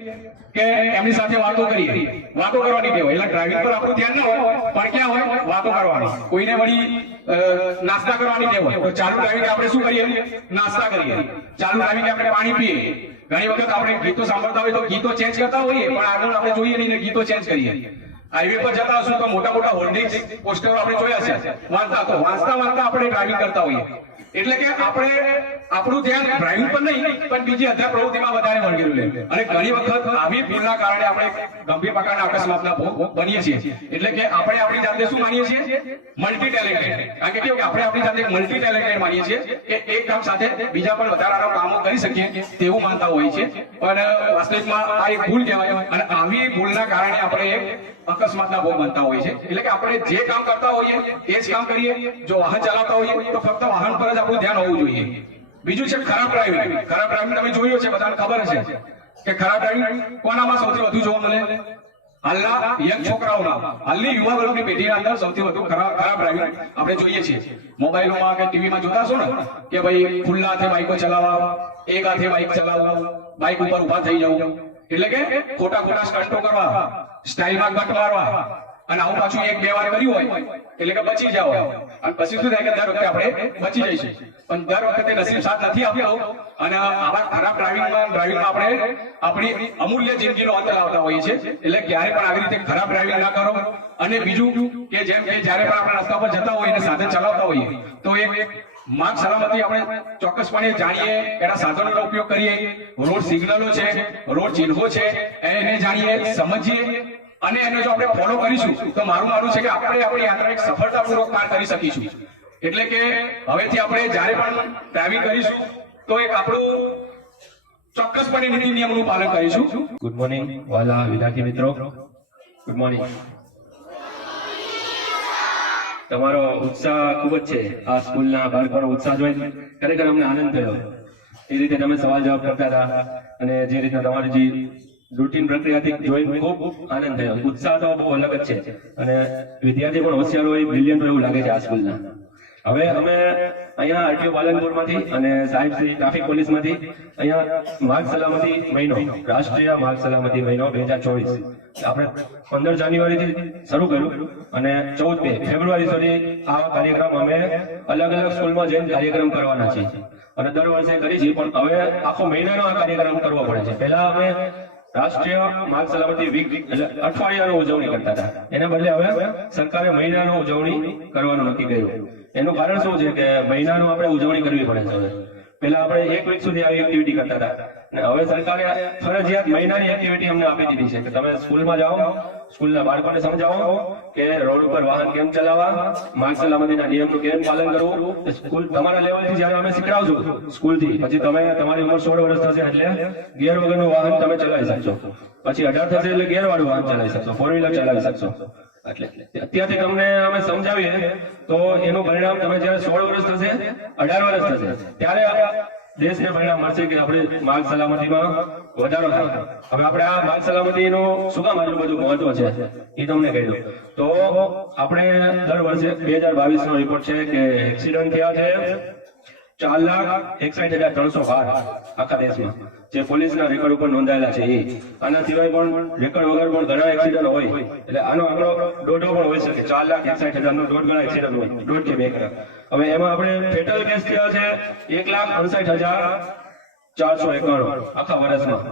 કે એમની સાથે વાતો કરીએ, વાતો કરવાની ટેવ. એટલે ડ્રાઇવિંગ પર આપણું ધ્યાન ન હોય, પણ ક્યાં હોય? વાતો કરવાની. કોઈને વળી નાસ્તા કરવાની ટેવ હોય તો ચાલુ ડ્રાઇવિંગ આપણે શું કરીએ? નાસ્તા કરીએ. ચાલુ ડ્રાઇવિંગ આપણે પાણી પીએ. ઘણી વખત આપણે ગીતો સાંભળતા હોય તો ગીતો ચેન્જ કરતા હોઈએ, પણ આગળ આપણે જોઈએ નહીં ને ગીતો ચેન્જ કરીએ. હાઈવે પર જતા હશું તો મોટા મોટા હોર્ડિંગ્સ, પોસ્ટરો આપણે જોયા છે, વાંચતા વાંચતા આપણે ડ્રાઇવિંગ કરતા હોઈએ. એટલે કે આપણે આપણું ધ્યાન ડ્રાઇવિંગ પર નહીં, પણ બીજી અધ્યા પ્રવૃત્તિમાં વધારે વળગેલું રહે. અને ઘણી વખત આવી ભૂલના કારણે આપણે ગંભીર પ્રકારના અકસ્માતના ભોગ બનીએ છીએ. એટલે કે આપણે આપણી જાતે શું માનીએ છીએ? Multi talented. કારણ કે કેવું કે આપણે આપણી જાતે મલ્ટી ટેલેન્ટેડ માનીએ છીએ કે એક કામ સાથે બીજા પણ વધારાના કામો કરી શકીએ તેવું માનતા હોઈએ છીએ. પણ વાસ્તવિકમાં આ એક ભૂલ કહેવાય. અને આવી ભૂલના કારણે આપણે એક અકસ્માતના ભોગ બનતા હોઈએ છીએ. એટલે કે આપણે જે કામ કરતા હોઈએ એ જ કામ કરીએ. જો વાહન ચલાવતા હોઈએ તો ફક્ત વાહન પર જ આપણું ધ્યાન હોવું જોઈએ. બીજું છે ખરાબ ડ્રાઇવિંગ. ખરાબ ડ્રાઇવિંગ તમે જોયું છે, બધાને ખબર છે કે ખરાબ ડ્રાઇવિંગ કોનામાં સૌથી વધુ જોવા મળે? હાલના યંગ છોકરાઓના, હાલની યુવા વર્ગની પેઢીના અંદર સૌથી વધુ ખરાબ ડ્રાઇવિંગ આપણે જોઈએ છીએ. મોબાઈલોમાં કે ટીવીમાં જોતા છો ને કે ભાઈ ખુલ્લા હાથે બાઈકો ચલાવવા, એક હાથે બાઈક ચલાવવા, બાઈક ઉપર ઉભા થઈ જવું, એટલે કે ખોટા ખોટા સ્ટન્ટો કરવા, સ્ટાઇલમાં કટ મારવા. અને આવું પાછું એક બે વાર કર્યું હોય એટલે કે બચી જાવ. અને પછી શું થાય કે દર વખતે આપણે બચી જઈશું, પણ દર વખતે નસીબ સાથ નથી આપતો. અને આવા ખરાબ ડ્રાઇવિંગમાં આપણે આપણી અમૂલ્ય જિંદગીનો અંત લાવતા હોઈએ છીએ. એટલે ક્યારે પણ આવી રીતે ખરાબ ડ્રાઇવિંગ ના કરો. અને બીજું કે જેમ કે જ્યારે પણ આપણે રસ્તા પર જતા હોઈએ અને સાધન ચલાવતા હોઈએ તો એક માર્ગ સલામતી આપણે ચોક્કસપણે જાણીએ, એના સાધનોનો ઉપયોગ કરીએ. રોડ સિગ્નલો છે, રોડ ચિહ્નો છે, એને જાણીએ, સમજીએ. અને એને જો આપણે ફોલો કરીશું તો મારું માનવું છે કે આપણે આપણી યાત્રા એક સફળતાપૂર્વક પાર કરી શકીશું. એટલે કે હવેથી આપણે જ્યારે પણ ડ્રાઇવિંગ કરીશું તો એક આપણું ચોક્કસપણે નીતિ નિયમોનું પાલન કરીશું. ગુડ મોર્નિંગ વાલા વિદ્યાર્થી મિત્રો. Good morning. તમારો ઉત્સાહ ખૂબ જ છે. આ સ્કૂલના બાળકોનો ઉત્સાહ જોઈ ખરેખર અમને આનંદ થયો. એ રીતે તમે સવાલ જવાબ કરતા હતા અને જે રીતે તમારી જે રૂટીન પ્રક્રિયાથી જોઈને ખૂબ આનંદ થયો. ઉત્સાહ તો બહુ અલગ જ છે. અને વિદ્યાર્થી પણ હોશિયાર હોય, બ્રિલિયન્ટ હોય એવું લાગે છે આ સ્કૂલના. હવે અમે અહીંયા આરટીઓ પાલનપુરમાંથી અને સાહેબ શ્રી ટ્રાફિક પોલીસમાંથી અહીંયા માર્ગ સલામતી મહિનો, રાષ્ટ્રીય માર્ગ સલામતી મહિનો 2024 આપણે 15 જાન્યુઆરીથી શરૂ કર્યું અને 14 ફેબ્રુઆરી સુધી આ કાર્યક્રમ અમે અલગ અલગ સ્કૂલમાં જઈને કાર્યક્રમ કરવાના છીએ. અને દર વર્ષે કરી છીએ, પણ હવે આખો મહિનાનો આ કાર્યક્રમ કરવો પડે છે. પહેલા અમે રાષ્ટ્રીય માર્ગ સલામતી વીક એટલે અઠવાડિયાની ઉજવણી કરતા હતા. એના બદલે હવે સરકારે મહિનાની ઉજવણી કરવાનું નક્કી કર્યું. એનું કારણ શું છે કે મહિનાનું આપણે ઉજવણી કરવી પડે છે. પહેલા આપણે એક વીક સુધી આવી એક્ટિવિટી કરતા હતા અને હવે સરકારે ફરજિયાત મહિનાની એક્ટિવિટી અમને આપી દીધી છે કે તમે સ્કૂલમાં જાઓ, સ્કૂલના બાળકોને સમજાવો કે રોડ ઉપર વાહન કેમ ચલાવવા, માર્ગ સલામતીના નિયમનું કેમ પાલન કરવું. સ્કૂલ તમારા લેવલથી જ્યારે અમે શીખડાવશું સ્કૂલથી, પછી તમે તમારી ઉંમર 16 વર્ષ થશે એટલે ગિયર વગરનું વાહન તમે ચલાવી શકશો. પછી 18 થશે એટલે ગિયર વાળું વાહન ચલાવી શકશો, 4 વ્હીલર ચલાવી શકશો. એટલે અત્યારથી તમને અમે સમજાવીએ તો એનું પરિણામ તમે જયારે 16 વર્ષ થશે, 18 વર્ષ થશે ત્યારે દેશને પરિણામ મળશે કે આપણે માર્ગ સલામતીમાં વધારો થાય. હવે આપણે આ માર્ગ સલામતીનું શું કામ આટલું બધું મહત્વ છે એ તમને કહી દઉં. તો આપણે દર વર્ષે 2022 નો રિપોર્ટ છે કે એક્સિડન્ટ થયા છે 4,61,312 આખા દેશમાં, જે પોલીસના રેકોર્ડ ઉપર નોંધાયેલા છે. આના સિવાય પણ રેકોર્ડ વગર પણ ઘણા એક્સિડન્ટ હોય. એટલે આનો આંકડો દોઢો પણ હોય શકે. 4,61,000 નો દોઢ ગણા એક્સિડન્ટ હોય, 1.5 કે 2 ગણા. હવે એમાં આપણે ફેટલ કેસ થયા છે 1,59,491 આખા વર્ષમાં.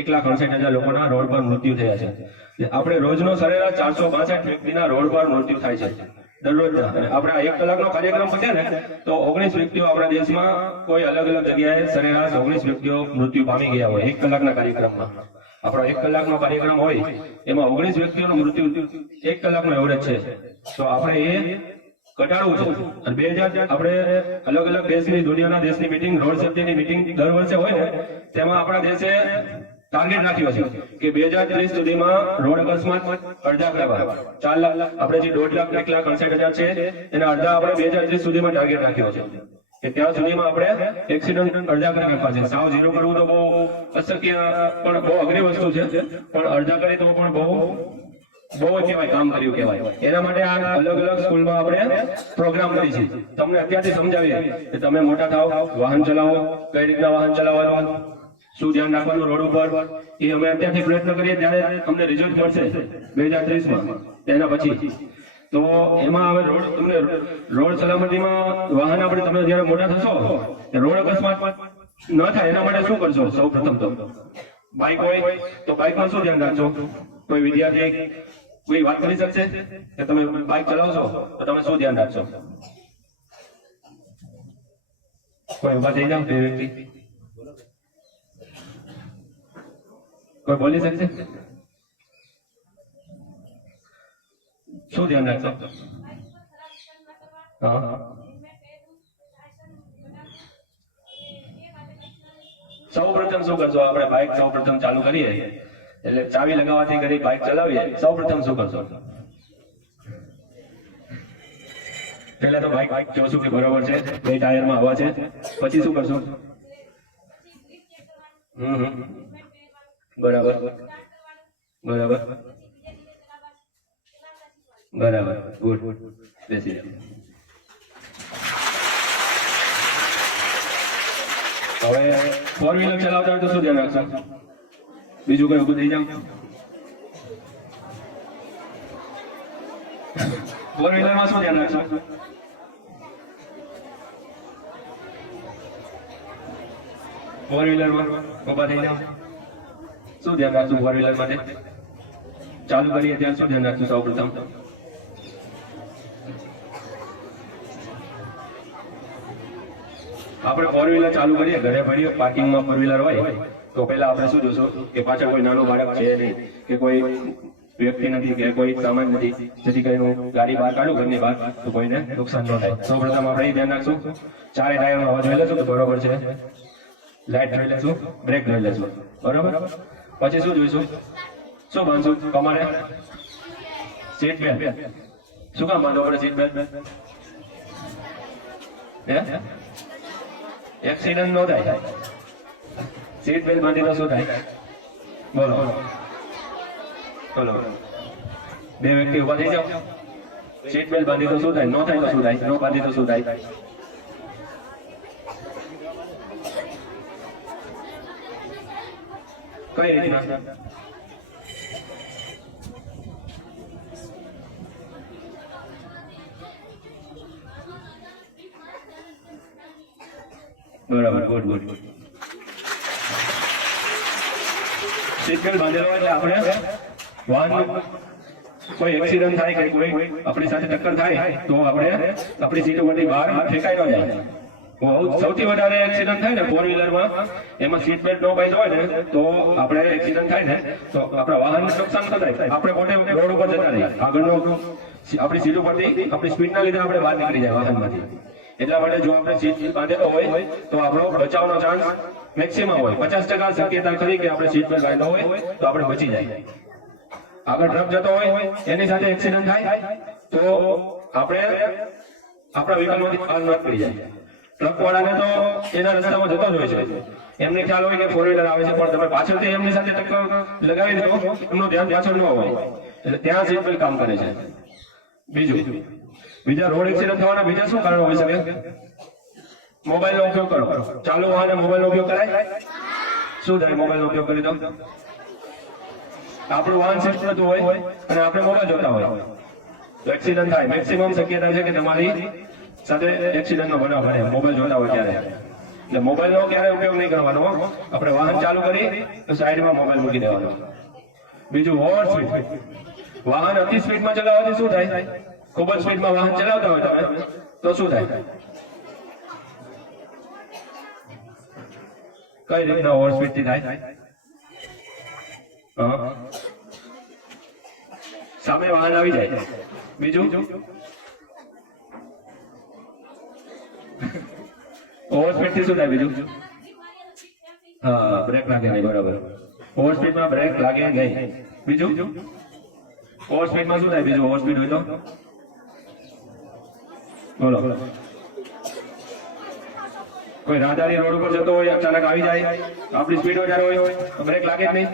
1,59,000 લોકોના રોડ પર મૃત્યુ થયા છે. આપણે રોજનો સરેરાશ 462 વ્યક્તિના રોડ પર મૃત્યુ થાય છે દરરોજના. આપણા 1 કલાકનો કાર્યક્રમ પતે ને તો 19 વ્યક્તિઓ આપણા દેશમાં કોઈ અલગ અલગ જગ્યાએ સરેરાશ 19 વ્યક્તિઓ મૃત્યુ પામી ગયા હોય 1 કલાકના કાર્યક્રમમાં. આપણો 1 કલાકનો કાર્યક્રમ હોય એમાં 19 વ્યક્તિઓનું મૃત્યુ 1 કલાકનો એવરેજ છે. તો આપણે એ ઘટાડવું છે. અને 2000 આપણે અલગ અલગ દેશની, દુનિયાના દેશની મીટિંગ, રોડ સેફ્ટીની મીટિંગ દર વર્ષે હોય ને તેમાં આપણા દેશે ટાર્ગેટ રાખ્યો છે કે 2030 સુધીમાં રોડ અકસ્માત અડધા કરવા. 4 લાખ આપણે જે 1.5 લાખ 1,68,000 છે એના અડધા આપણે 2030 સુધીમાં ટાર્ગેટ રાખ્યો છે કે ત્યાં સુધીમાં આપણે એક્સિડન્ટ અડધા કરી નાખવા છે. સાવ ઝીરો કરવું તો બહુ અશક્ય પણ બહુ અઘરી વસ્તુ છે, પણ અડધા કરી તો પણ બહુ કહેવાય, કામ કર્યું કહેવાય. એના માટે આ અલગ અલગ સ્કૂલમાં આપણે પ્રોગ્રામ કરી છે. તમને અત્યારથી સમજાવીએ કે તમે મોટા થાવ, વાહન ચલાવો, કઈ રીતના વાહન ચલાવવાનું, શું ધ્યાન રાખવાનું રોડ ઉપર એ અમે અત્યારથી પ્રયત્ન કરીએ ત્યારે અમને રિઝલ્ટ મળશે 2030 માં તેના પછી તો એમાં હવે તમને રોડ સલામતીમાં વાહન આપણે તમે જયારે મોટા થશો રોડ અકસ્માત ન થાય એના માટે શું કરશો? સૌ પ્રથમ તો બાઇક હોય તો બાઇકમાં શું ધ્યાન રાખશો? કોઈ વિદ્યાર્થી કોઈ વાત કરી શકશે કે તમે બાઇક ચલાવશો તો તમે શું ધ્યાન રાખશો? કોઈ ઉભા થઈ જાવ બે વ્યક્તિ કોઈ બોલી શકશે? શું ધ્યાન રાખશો? હા સૌ પ્રથમ શું કરશો? આપણે બાઇક સૌ પ્રથમ ચાલુ કરીએ એટલે ચાવી લગાવવાથી કરી બાઇક ચલાવીએ સૌ પ્રથમ શું કરશો? પહેલા તો બાઇક જોશું કે બરોબર છે, બે ટાયરમાં હવા છે, પછી શું કરશો? બરાબર બરાબર બરાબર ગુડ બેસી જાઓ. હવે 4 વ્હીલર ચલાવતા હોય તો શું ધ્યાન રાખશો? બીજું કઈ ઉભું થઈ જાવ. 4 વ્હીલરમાં શું ધ્યાન રાખશો? ફોર વ્હીલરમાં ઉભા થઈ જાવ. શું ધ્યાન રાખશું 4 વ્હીલર માટે? ચાલુ કરીએ ત્યાં શું ધ્યાન રાખશું? સૌ પ્રથમ આપણે 4 વ્હીલર ચાલુ કરીએ, ઘરે ભરીએ, પાર્કિંગમાં 4 વ્હીલર હોય તો પહેલા આપણે શું જોશું કે પાછળ કોઈ નાનું બાળક છે નહીં કે કોઈ વ્યક્તિ નથી કે કોઈ સામાન નથી, જેથી કરીને હું ગાડી બહાર કાઢું ઘરની બહાર તો કોઈને નુકસાન ન થાય. સૌ પ્રથમ આપણે ધ્યાન રાખશું, ચારે ટાયરનો અવાજ જોઈ લેશું તો બરોબર છે, લાઈટ જોઈ લેશું, બ્રેક જોઈ લેશું, બરોબર. પછી શું જોઈશું? શું બાંધશું? તમારે સીટ બેલ્ટ. શું કામ બાંધો પડે સીટ બેલ્ટ? એક્સિડન્ટ ન થાય. સીટ બેલ્ટ બાંધી તો શું થાય? બોલો બોલો. બે વ્યક્તિ ઉભા થઈ જાઓ. સીટ બેલ્ટ બાંધી તો શું થાય? ન થાય તો શું થાય? ન બાંધી તો શું થાય? કઈ રીતના? બરાબર ગુડ ગુડ. સીટ બેલ્ટ બાંધેલો એટલે આપણે વાહન કોઈ એક્સિડન્ટ થાય કે કોઈ આપણી સાથે ટક્કર થાય તો આપણે આપણી સીટ ઉપરથી બહાર ફેંકાઈ ન જાય. સૌથી વધારે એક્સિડન્ટ થાય ને 4 વ્હીલરમાં એમાં સીટ બેલ્ટ ન બાંધ્યો હોય ને તો આપણે એક્સિડન્ટ થાય ને તો આપણા વાહનને નુકસાન ન થાય. આપણે પોતે રોડ ઉપર જતા રહીએ, આગળનો આપણી સીટ ઉપરથી આપણી સ્પીડના લીધે આપણે બહાર નીકળી જાય વાહનમાંથી. એટલા માટે જો આપણે સીટ બાંધેલો હોય તો આપણો બચાવનો ચાન્સ મેક્સિમમ હોય. 50% શક્યતા ખરી કે આપણે સીટ બેલ્ટ બાંધ્યો હોય તો આપણે બચી જાય. આગળ ટ્રક જતો હોય એની સાથે એક્સિડન્ટ થાય તો આપણે આપણા વ્હીકલમાંથી બહાર ન નીકળી જાય. ટ્રક વાળાને તો એના રસ્તામાં જતો જ હોય છે, એમને ખ્યાલ હોય કે 4 વ્હીલર આવે છે પણ તમે પાછળથી એમની સાથે ટક્કર લગાવી દો, એમનું ધ્યાન પાછળ ન હોય એટલે ત્યાં સીટ બેલ્ટ કામ કરે છે. બીજા રોડ એક્સિડન્ટ થવાના બીજા શું કારણો હોઈ શકે? મોબાઈલનો ઉપયોગ કરો. ચાલુ વાહને મોબાઈલનો ઉપયોગ કરાય? શું થાય મોબાઈલનો ઉપયોગ કરી દો? આપણું વાહન શિસ્તબદ્ધ હોય અને આપણે મોબાઈલ જોતા હોય તો એક્સિડન્ટ થાય. મેક્સિમમ શક્યતા છે કે તમારી સાથે એક્સિડન્ટનો બનાવ બને મોબાઈલ જોતા હોય ત્યારે. એટલે મોબાઈલનો ક્યારે ઉપયોગ નહીં કરવાનો. આપણે વાહન ચાલુ કરી તો સાઈડમાં મોબાઈલ મૂકી દેવાનો. બીજું ઓવર સ્પીડ. વાહન અતિ સ્પીડમાં ચલાવવાથી શું થાય? ખૂબ જ સ્પીડમાં વાહન ચલાવતા હોય તમે તો શું થાય? કઈ રીતના ઓવર સ્પીડ થી થાય? સામે વાહન આવી જાય. બીજું ઓવર સ્પીડ થી શું થાય? બીજું હા બ્રેક લાગે નહીં. બરાબર. ઓવર સ્પીડમાં બ્રેક લાગે નહીં. બીજું ઓવર સ્પીડમાં શું થાય? બીજું ઓવર સ્પીડ હોય તો બોલો. કોઈ રાહદારી રોડ ઉપર જતો હોય અચાનક આવી જાય, આપણી સ્પીડ વધારે હોય તો બ્રેક લાગે જ નહીં.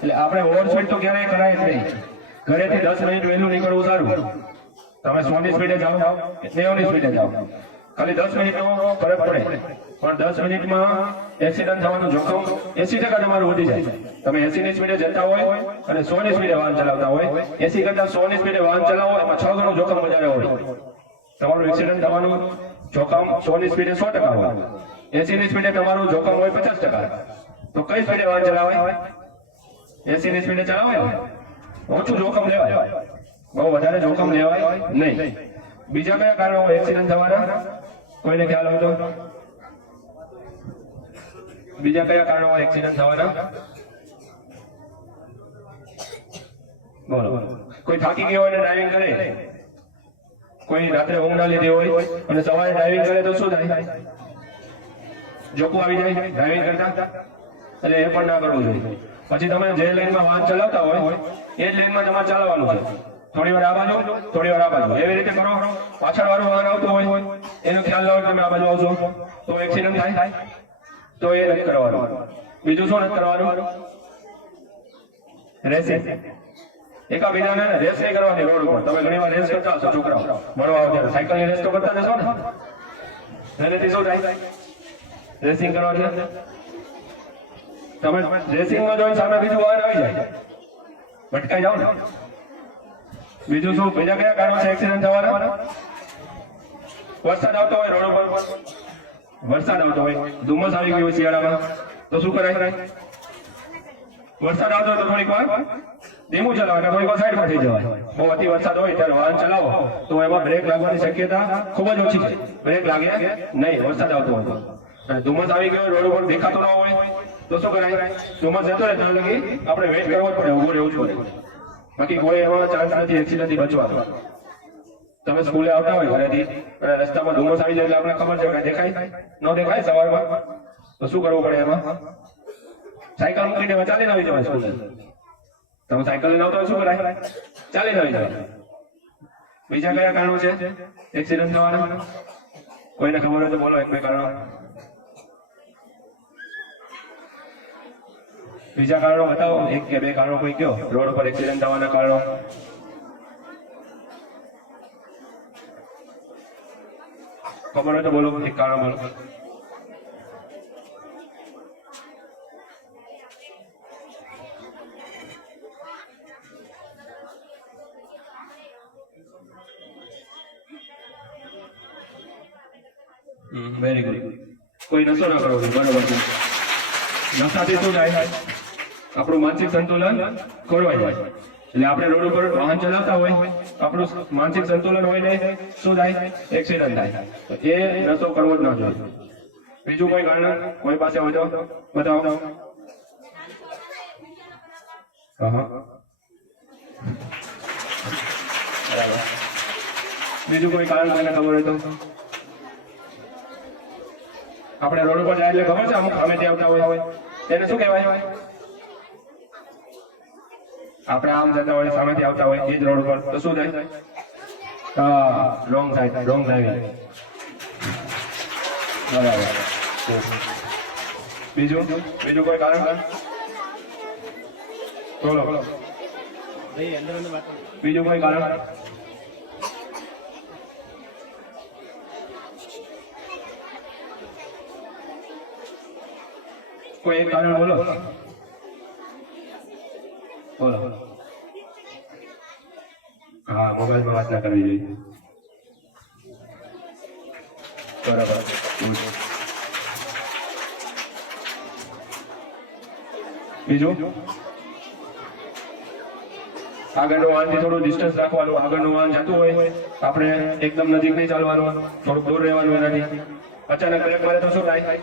એટલે આપણે ઓવર સ્પીડ તો ક્યારેય કરાય જ નહીં. ઘરેથી 10 મિનિટ વહેલું નીકળવું સારું. તમે 100 ની સ્પીડે જાઓ કે 90 ની સ્પીડે જાઓ, ખાલી 10 મિનિટનો ફરક પડે, પણ 10 મિનિટમાં એક્સિડન્ટ થવાનું જોખમ 80% તમારું વધી જાય. તમે 80 ની સ્પીડે જતા હોય અને 100 ની સ્પીડે વાહન ચલાવતા હોય, 80 કરતા 100 ની સ્પીડે વાહન ચલાવો એમાં 6 ગણું જોખમ વધારે હોય. તમારું એક્સિડન્ટ થવાનું જોખમ 100 ની સ્પીડે 100% હોય, 80 ની સ્પીડે તમારું જોખમ હોય 50%. તો કઈ સ્પીડે વાહન ચલાવાય? 80 ની સ્પીડે ચલાવાય ને, ઓછું જોખમ લેવાય, બહુ વધારે જોખમ લેવાય નહીં. બીજા કયા કારણો હોય એક્સિડન્ટ થવાના? કોઈને ખ્યાલ હોય તો? બીજા કયા કારણો હોય એક્સિડન્ટ થવાના? બોલો. કોઈ થાકી ગયો હોય અને ડ્રાઇવિંગ કરે, કોઈ રાત્રે ઊંઘ ના લીધી હોય અને સવારે ડ્રાઇવિંગ કરે તો શું થાય? જોખમ આવી જાય ડ્રાઇવિંગ કરતા. એટલે એ પણ ના કરવું જોઈએ. પછી તમે જે લાઈનમાં વાહન ચલાવતા હોય એ જ લાઈનમાં તમારે ચાલવાનું છે. થોડી વાર આ બાજુ, થોડી વાર આ બાજુ, એવી રીતે કરો. પાછળ વાળું વાહન આવતું હોય એનો ખ્યાલ લાવો, તમે આ બાજુ આવશો તો એક્સિડન્ટ થાય, તો એ નથી કરવાનું. બીજું શું નથી કરવાનું? રેસિંગ. એકાબીજાને રેસ નહીં કરવાની રોડ ઉપર. તમે ઘણી વાર રેસ કરતા હશો, છોકરાઓ ભણવા આવે ત્યારે સાયકલની રેસ તો કરતા જશો ને. એનાથી શું થાય? રેસિંગ કરવાની તમે રેસિંગમાં જોઈને સામે બીજું વાહન આવી જાય, ભટકાઈ જાઓ ને. બીજું શું? બીજા કયા કારણો છે એક્સિડન્ટ થવાના? વરસાદ આવતો હોય રોડ ઉપર, વરસાદ આવતો હોય, ધુમ્મસ આવી ગયું હોય શિયાળામાં, તો શું કરાય? વરસાદ આવતો હોય તો થોડીક વાર ધીમું ચલાવે, થોડીક વાર સાઈડમાં થઈ જવાય. બહુ અતિ વરસાદ હોય ત્યારે વાહન ચલાવો તો એમાં બ્રેક લાગવાની શક્યતા ખૂબ જ ઓછી છે. બ્રેક લાગે નહીં વરસાદ આવતો હોય તો. અને ધુમ્મસ આવી ગયો રોડ ઉપર દેખાતો ન હોય તો શું કરાય? ધુમ્મસ જતો રહે ત્યાં લગી આપણે વેઇટ કરવો જ પડે, ઉભું રહેવું જ પડે. બાકી કોઈ એમાં ચાન્સ નથી એક્સિડન્ટથી બચવાનો. તમે સ્કૂલે આવતા હોય ઘરેથી અને રસ્તામાં ધુમ્મસ આવી જાય એટલે આપણે ખબર છે કે દેખાય ન દેખાય સવારમાં, તો શું કરવું પડે એમાં? સાયકલ મૂકીને ચાલીને આવી જવાય સ્કૂલે. તમે સાયકલ લઈને આવતા હોય શું કરાય? ચાલીને આવી જવાય. બીજા કયા કારણો છે એક્સિડન્ટ થવાના? કોઈને ખબર હોય તો બોલો એક બે કારણો. બીજા કારણો બતાવો, એક કે બે કારણો કોઈ કયો રોડ ઉપર એક્સિડન્ટ થવાના કારણો. ખબર હોય તો બોલો, એક કારણ બોલો. Very good. કોઈ નશો ના કરવો, બરોબર છે. નશાથી શું થાય? આપણું માનસિક સંતુલન ખોરવાઈ જાય. એટલે આપણે રોડ ઉપર વાહન ચલાવતા હોય, આપણું માનસિક સંતુલન હોય ને શું થાય? એક્સિડન્ટ થાય. તો એ નશો કરવો જ ના જોઈએ. બીજું કોઈ કારણ કોઈ પાસે હોય તો બતાવો. બરાબર. બીજું કોઈ કારણ કોઈને ખબર હોય તો? આપણે રોડ ઉપર જાય એટલે ખબર છે અમુક સામેથી આવતા હોય તેને શું કહેવાય? આપણે આમ જતા હોય સામેથી આવતા હોય એ જ રોડ ઉપર તો શું થાય? Wrong side, wrong driving. બરાબર. બીજું કોઈ કારણ? બોલો. બીજું કોઈ કારણ? કોઈ એક કારણ બોલો. બોલો. હા, મોબાઈલમાં વાત ના કરવી જોઈએ. બરાબર. બીજું આગળનું વાહનથી થોડું ડિસ્ટન્સ રાખવાનું. આગળનું વાહન જતું હોય આપણે એકદમ નજીક નહીં ચાલવાનું, થોડુંક દૂર રહેવાનું એનાથી. અચાનક બ્રેક મારે તો શું થાય?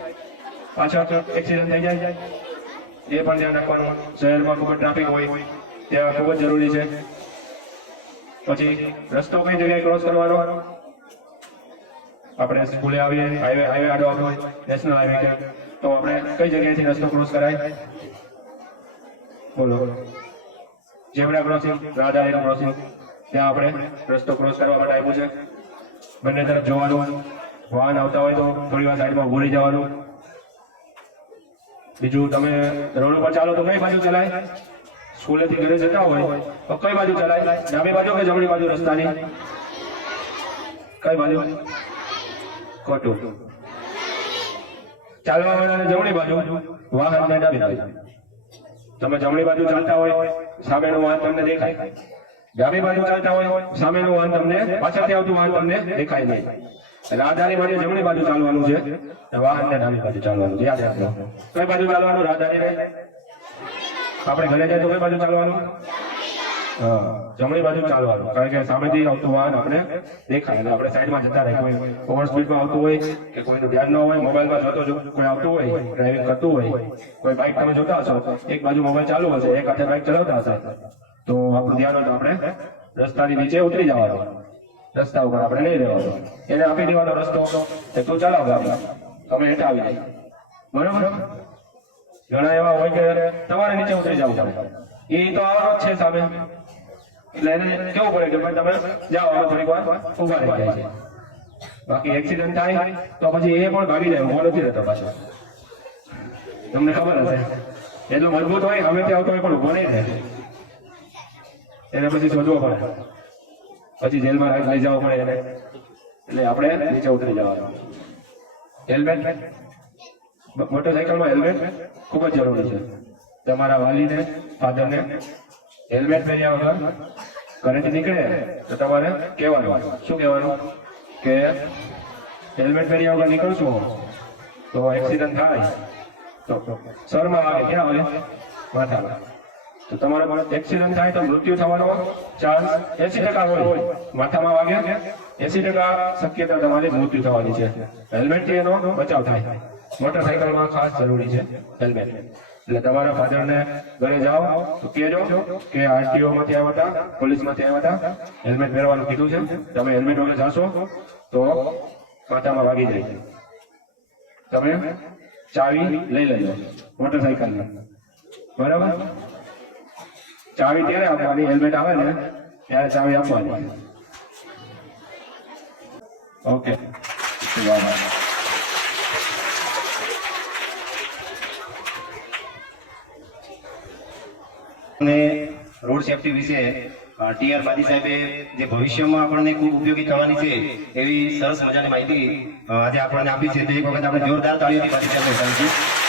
પાછળ એક્સિડન્ટ થઈ જાય. એ પણ ધ્યાન રાખવાનું. શહેરમાં ખૂબ જ ટ્રાફિક હોય ત્યાં ખૂબ જ જરૂરી છે. પછી રસ્તો કઈ જગ્યાએ ક્રોસ કરવાનો? આપણે સ્કૂલે આવીએ, હાઈવે આડો આવતો હોય નેશનલ હાઈવે કે, તો આપણે કઈ જગ્યાએથી રસ્તો ક્રોસ કરાય? બોલો. ઝેબ્રા ક્રોસિંગ, રાહદારી ક્રોસિંગ, ત્યાં આપણે રસ્તો ક્રોસ કરવા માટે આપ્યું છે. બંને તરફ જોવાનું. વાહન આવતા હોય તો થોડી વાર સાઈડમાં ઉભું રહી જવાનું. બીજું તમે રોડ ઉપર ચાલો તો કઈ બાજુ ચલાય? સ્કૂલેથી ઘરે જતા હોય તો કઈ બાજુ ચલાય? ડાબી બાજુ કે જમણી બાજુ રસ્તાની? કઈ બાજુ? ખોટું. ચાલવા વાળાને જમણી બાજુ, વાહનને ડાબી બાજુ. તમે જમણી બાજુ ચાલતા હોય, સામેનું વાહન તમને દેખાય. ડાબી બાજુ ચાલતા હોય, સામેનું વાહન તમને, પાછળથી આવતું વાહન તમને દેખાય નહીં. રાહદારી માટે જમણી બાજુ ચાલવાનું છે, વાહનને ડાબી બાજુ ચાલવાનું છે. યાદ રાખજો. કઈ બાજુ ચાલવાનું રાહદારીને? આપણે ઘરે જાય તો કઈ બાજુ ચાલવાનું? હા, જમણી બાજુ ચાલવાનું. કારણ કે સામેથી આવતું વાહન આપણે દેખાય અને આપણે સાઈડમાં જતા રહે. કોઈ ઓવર સ્પીડમાં આવતું હોય કે કોઈનું ધ્યાન ન હોય, મોબાઈલમાં જોતો કોઈ આવતું હોય, ડ્રાઇવિંગ કરતું હોય, કોઈ બાઇક તમે જોતા હશો, એક બાજુ મોબાઈલ ચાલુ હશે, એક હાથે બાઇક ચલાવતા હશે, તો આપણું ધ્યાન હોય તો આપણે રસ્તાની નીચે ઉતરી જવાનું. રસ્તા ઉપર આપણે નહીં રહેવાનું. એને આપી દેવાનો રસ્તો કે તું ચલાવ ગાડી, તમે હેઠા આવી જાય. બરોબર? ઘણા એવા હોય કે તમારે નીચે ઉતરી જવું પડે. એ તો આવવાનો જ છે સામે, એટલે એને કેવું પડે કે ભાઈ તમે જાઓ, આમાં થોડીક વાર ઉભા રહી જાય છે. બાકી એક્સિડન્ટ થાય તો પછી એ પણ ભાગી જાય, ઉભો નથી રહેતો પાછો. તમને ખબર હશે, એટલો મજબૂત હોય, હવેથી આવતો હોય પણ ઉભો નહીં રહે. એને પછી શોધવો પડે, પછી જેલમાં લઈ જવો પડે એને. એટલે આપણે નીચે ઉતરી જવાનું. હેલ્મેટ, મોટરસાયકલમાં હેલ્મેટ ખૂબ જ જરૂરી છે. તમારા વાલીને, ફાધરને હેલ્મેટ પહેર્યા વગર ઘરેથી નીકળે તો તમારે કહેવાનું. શું કહેવાનું? કે હેલ્મેટ પહેર્યા વગર નીકળશું તો એક્સિડન્ટ થાય તો સરમાં વાગે. ક્યાં વાગે? માથામાં. તો તમારે એક્સિડન્ટ થાય તો મૃત્યુ થવાનો ચાન્સ 80% હોય. માથામાં વાગે 80% શક્યતા તમારી મૃત્યુ થવાની છે. હેલ્મેટથી એનો બચાવ થાય. મોટરસાયકલમાં ખાસ જરૂરી છે હેલ્મેટ. એટલે તમારા ફાધરને ઘરે જાઓ તો કહેજો કે આરટીઓ માંથી આવ્યા હતા, પોલીસમાંથી આવ્યા હતા, હેલ્મેટ પહેરવાનું કીધું છે, તમે હેલ્મેટ વગર જાશો તો માથામાં વાગી જાય. તમે ચાવી લઈ લેજો મોટરસાયકલની. બરાબર? ચાવી ત્યારે આપવાની, હેલ્મેટ આવે ને ત્યારે ચાવી આપવાની. ઓકે, અને રોડ સેફટી વિશે ટીઆર બાદી સાહેબે જે ભવિષ્યમાં આપણને ખૂબ ઉપયોગી થવાની છે એવી સરસ મજાની માહિતી આજે આપણને આપી છે. તો એક વખત આપણે જોરદાર તાળીઓથી બાદી સાહેબને વધાવીશું.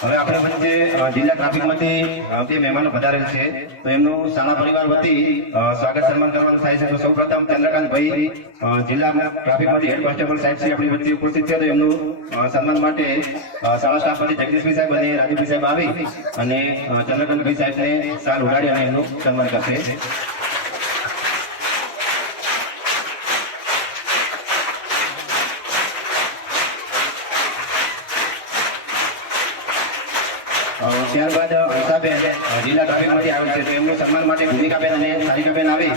હવે આપણે વચ્ચે જિલ્લા ટ્રાફિકમાંથી બે મહેમાનો પધારેલ છે, તો એમનું શાળા પરિવાર વતી સ્વાગત સન્માન કરવાનું થાય છે. તો સૌપ્રથમ ચંદ્રકાંતભાઈ જિલ્લા ટ્રાફિકમાંથી હેડ કોન્સ્ટેબલ સાહેબ શ્રી આપણી વચ્ચે ઉપસ્થિત છે. તો એમનું સન્માન માટે શાળા સ્ટાફમાંથી જગદીશભાઈ સાહેબ અને રાજુભાઈ સાહેબ આવી અને ચંદ્રકાંતભાઈ સાહેબને શાલ ઉડાડી અને એમનું સન્માન કરશે. ત્યારબાદ હંસાબેન જિલ્લા ટ્રાફિકમાંથી આવેલ છે, તો એમનું સન્માન માટે ભૂમિકાબેન અને સારિકાબેન આવી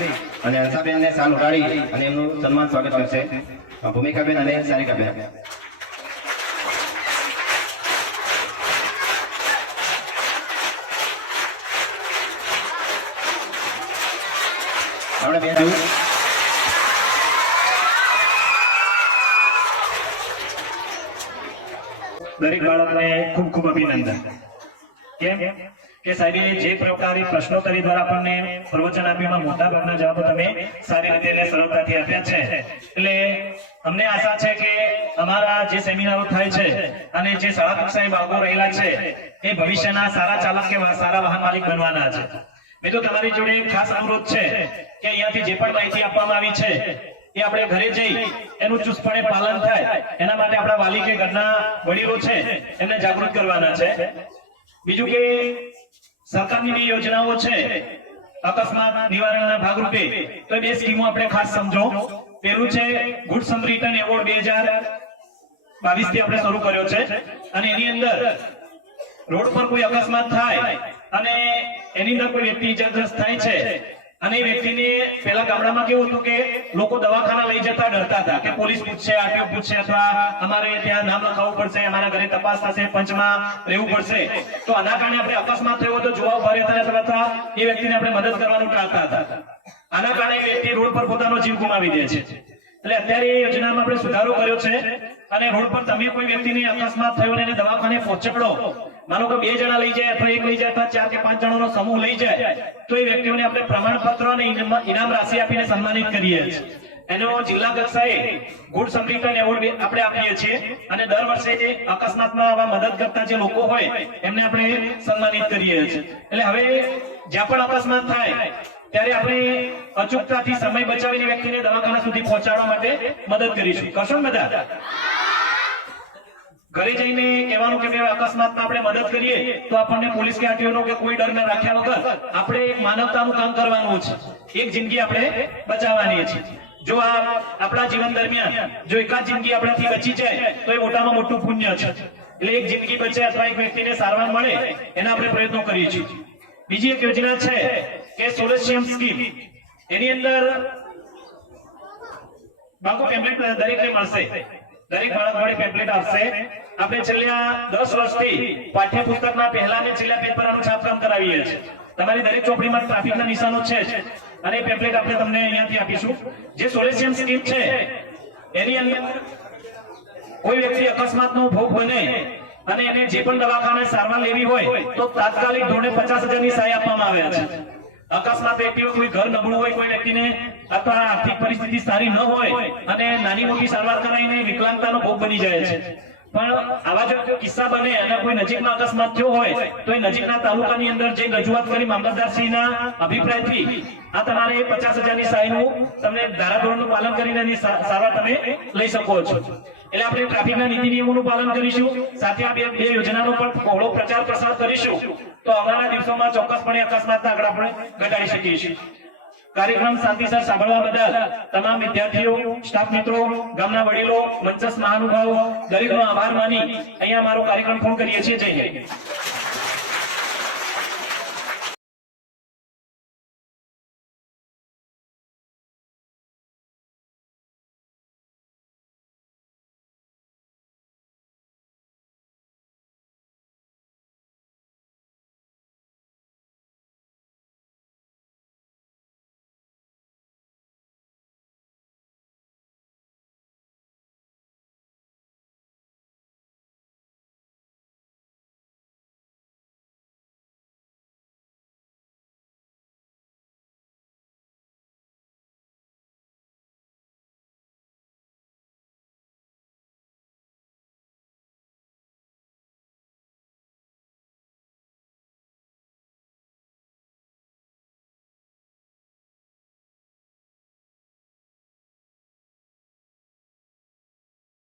અને હંસાબેનને શાલ ઉડાડી અને એમનું સન્માન સ્વાગત કરશે. ભૂમિકાબેન અને સારિકાબેન. આપણે બેન દરેક બાળકને ખૂબ ખૂબ અભિનંદન. કેમ કે સાહેબે જે પ્રકારે પ્રશ્નોત્તરી દ્વારા આપણને પ્રવચન આપ્યું, મોટા ભાગના જવાબો તમે સારી રીતે અને સરળતાથી આપ્યા છે. એટલે અમને આશા છે કે અમારા જે સેમિનારો થાય છે અને જે શાળા કક્ષાએ બાળકો રહેલા છે એ ભવિષ્યના સારા ચાલક કે સારા વાહન માલિક બનવાના છે. મિત્રો, તમારી જોડે ખાસ અનુરોધ છે કે અહીંયાથી જે પણ માહિતી આપવામાં આવી છે એ આપણે ઘરે જઈ એનું ચુસ્તપણે પાલન થાય એના માટે આપણા વાલી કે ઘરના વડીલો છે એમને જાગૃત કરવાના છે. બીજું કે સરકારની જે યોજનાઓ છે અકસ્માત નિવારણના ભાગરૂપે, તો બે સ્કીમો આપણે ખાસ સમજો. પહેલું છે ગુડ સમરિટન એવોર્ડ 2022 થી આપણે શરૂ કર્યો છે અને એની અંદર રોડ પર કોઈ અકસ્માત થાય અને એની અંદર કોઈ વ્યક્તિ ઇજાગ્રસ્ત થાય છે અને એ વ્યક્તિને પેલા ગામડામાં કેવું હતું કે લોકો દવાખાના લઈ જતા ડરતા હતા કે પોલીસ પૂછશે, આરટીઓ પૂછશે અથવા અમારે ત્યાં નામ લખાવવું પડશે, અમારા ઘરે તપાસ થશે, પંચમાં રહેવું પડશે. તો આના કારણે આપણે અકસ્માત થયો તો જોવા ઉભા રહેતા હતા, એ વ્યક્તિને આપણે મદદ કરવાનું ટાળતા હતા. આના કારણે વ્યક્તિ રોડ પર પોતાનો જીવ ગુમાવી દે છે. એટલે અત્યારે એ યોજનામાં આપણે સુધારો કર્યો છે અને રોડ પર તમે કોઈ વ્યક્તિને અકસ્માત થયો અને એને દવાખાને પહોંચાડો, માનો કે 2 જણા લઈ જાય અથવા 1 લઈ જાય અથવા 4 કે 5 જણાનો સમૂહ લઈ જાય તો એ વ્યક્તિઓને આપણે પ્રમાણપત્ર અને ઇનામ રાશિ આપીને સન્માનિત કરીએ છીએ. એનો જિલ્લા કક્ષાએ ગુડ સમરિટન એવોર્ડ આપણે આપીએ છીએ અને દર વર્ષે જે અકસ્માતમાં આવા મદદ કરતા જે લોકો હોય એમને આપણે સન્માનિત કરીએ છીએ. એટલે હવે જ્યાં પણ અકસ્માત થાય ત્યારે આપણે અચૂકતાથી સમય બચાવીને વ્યક્તિને દવાખાના સુધી પહોંચાડવા માટે મદદ કરીશું. કરશો ને બધા? ઘરે જઈને કહેવાનું કે ભાઈ અકસ્માતમાં આપણે મદદ કરીએ તો આપણને પોલીસ કે આરટીઓનો કે કોઈ ડર ન રાખ્યા વગર આપણે એક માનવતાનું કામ કરવાનું છે. એક જિંદગી આપણે બચાવવાની છે. જો આપણા જીવન દરમિયાન જો એકાદ જિંદગી આપણાથી બચી જાય તો એ મોટામાં મોટું પુણ્ય છે. એટલે એક જિંદગી બચે અથવા એક વ્યક્તિને સારવાર મળે એના આપણે પ્રયત્નો કરીએ છીએ. બીજી એક યોજના છે કે સોલેશિયમ સ્કીમ. એની અંદર બાળકો પેમ્પલેટ દરેકને મળશે. દરેક બાળક વડે પેમ્પલેટ આપશે. આપણે છેલ્લા 10 વર્ષથી પાઠ્યપુસ્તકના પહેલા અને છેલ્લા પેજ પર આનું છાપકામ કરાવીએ છીએ. તમારી દરેક ચોપડીમાં ટ્રાફિકના નિશાનો છે જ અને એ પેમ્પલેટ આપણે તમને અહીંયાથી આપીશું. જે સોલેશિયમ સ્કીમ છે એની અંદર કોઈ વ્યક્તિ અકસ્માતનો ભોગ બને અને એને જે પણ દવાખાને સારવાર લેવી હોય તો તાત્કાલિક ધોરણે 50,000ની સહાય આપવામાં આવે છે. અકસ્માત વ્યક્તિઓ કોઈ ઘર નબળું હોય, કોઈ વ્યક્તિને અથવા આર્થિક પરિસ્થિતિ સારી ન હોય અને નાની મોટી સારવાર કરાવીને વિકલાંગતાનો ભોગ બની જાય છે. પણ આવા જો કિસ્સા બને અને કોઈ નજીકમાં અકસ્માત થયો હોય તો એ નજીકના તાલુકાની અંદર જે રજૂઆત કરી મામલતદારશ્રીના અભિપ્રાયથી આ તમારે 50,000ની સહાયનું તમને ધારાધોરણનું પાલન કરીને એની સારવાર તમે લઈ શકો છો. એટલે આપણે ટ્રાફિકના નીતિ નિયમોનું પાલન કરીશું, સાથે આ બે યોજનાનો પણ બહોળો પ્રચાર પ્રસાર કરીશું તો આવનારા દિવસોમાં ચોક્કસપણે અકસ્માતના આંકડા આપણે ઘટાડી શકીએ છીએ. કાર્યક્રમ શાંતિસર સાંભળવા બદલ તમામ વિદ્યાર્થીઓ, સ્ટાફ મિત્રો, ગામના વડીલો, મંચસ્થ મહાનુભાવો દરેકનો આભાર માની અહીંયા અમારો કાર્યક્રમ પૂર્ણ કરીએ છીએ. જય હિન્દ.